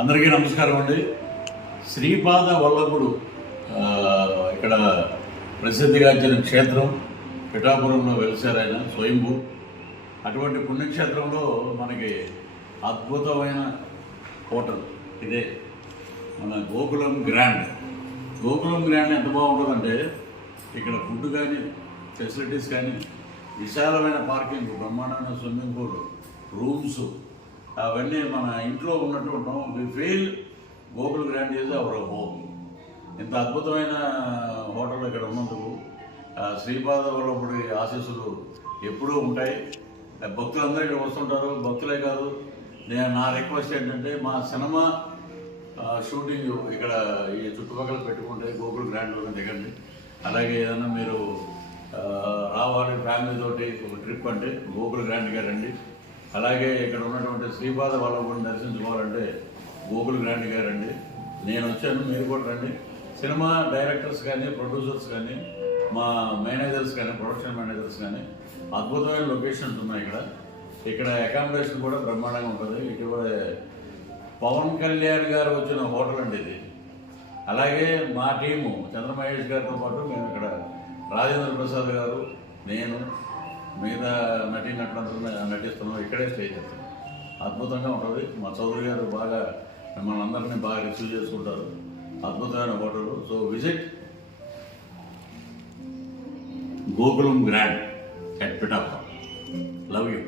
అందరికీ నమస్కారం అండి. శ్రీపాద వల్లభుడు ఇక్కడ ప్రసిద్ధిగాంచిన క్షేత్రం పిఠాపురంలో వెలిసారు ఆయన స్వయంభూ. అటువంటి పుణ్యక్షేత్రంలో మనకి అద్భుతమైన హోటల్ ఇదే. మన గోకులం గ్రాండ్. గోకులం గ్రాండ్ ఎంత బాగుంటుందంటే ఇక్కడ ఫుడ్ కానీ ఫెసిలిటీస్ కానీ విశాలమైన పార్కింగ్ బ్రహ్మాండమైన స్విమ్మింగ్ పూల్ రూమ్స్ అవన్నీ మన ఇంట్లో ఉన్నట్టు ఉంటాం. We feel Gokul grand is our home ఇంత అద్భుతమైన హోటల్ ఇక్కడ ఉన్నందుకు ఆ, శ్రీపాద ఆశీస్సులు ఎప్పుడూ ఉంటాయి. ఆ, భక్తులందరూ ఇక్కడ వస్తుంటారు. భక్తులే కాదు నేను నా రిక్వెస్ట్ ఏంటంటే మా సినిమా షూటింగ్ ఇక్కడ ఈ చుట్టుపక్కల పెట్టుకుంటే గోకుల్ గ్రాండ్లో దిగండి. అలాగే ఏదైనా మీరు రావాలి ఫ్యామిలీ తోటి ఒక ట్రిప్ అంటే గోకుల్ గ్రాండ్గా రండి అలాగే ఇక్కడ ఉన్నటువంటి శ్రీపాద వల్లభుడిని దర్శించుకోవాలంటే గోకుల్ గ్రాండ్ గారండి. నేను వచ్చాను మీరు కూడా రండి. సినిమా డైరెక్టర్స్ కానీ ప్రొడ్యూసర్స్ కానీ మా మేనేజర్స్ కానీ ప్రొడక్షన్ మేనేజర్స్ కానీ అద్భుతమైన లొకేషన్స్ ఉన్నాయి ఇక్కడ. ఇక్కడ అకామిడేషన్ కూడా బ్రహ్మాండంగా ఉంటుంది. ఇటీవల పవన్ కళ్యాణ్ గారు వచ్చిన హోటల్ అండి ఇది. అలాగే మా టీము చంద్రమహేష్ గారితో పాటు మేము ఇక్కడ రాజేంద్ర ప్రసాద్ గారు నేను మిగతా నటీనటులందరూ నటిస్తున్నాం ఇక్కడే స్టే చేస్తాం అద్భుతంగా ఉంటుంది. మా చౌదరి గారు బాగా మిమ్మల్ని అందరినీ బాగా రిసీవ్ చేసుకుంటారు. అద్భుతమైన hotel so visit Gokulam grand at పిటాపా love you.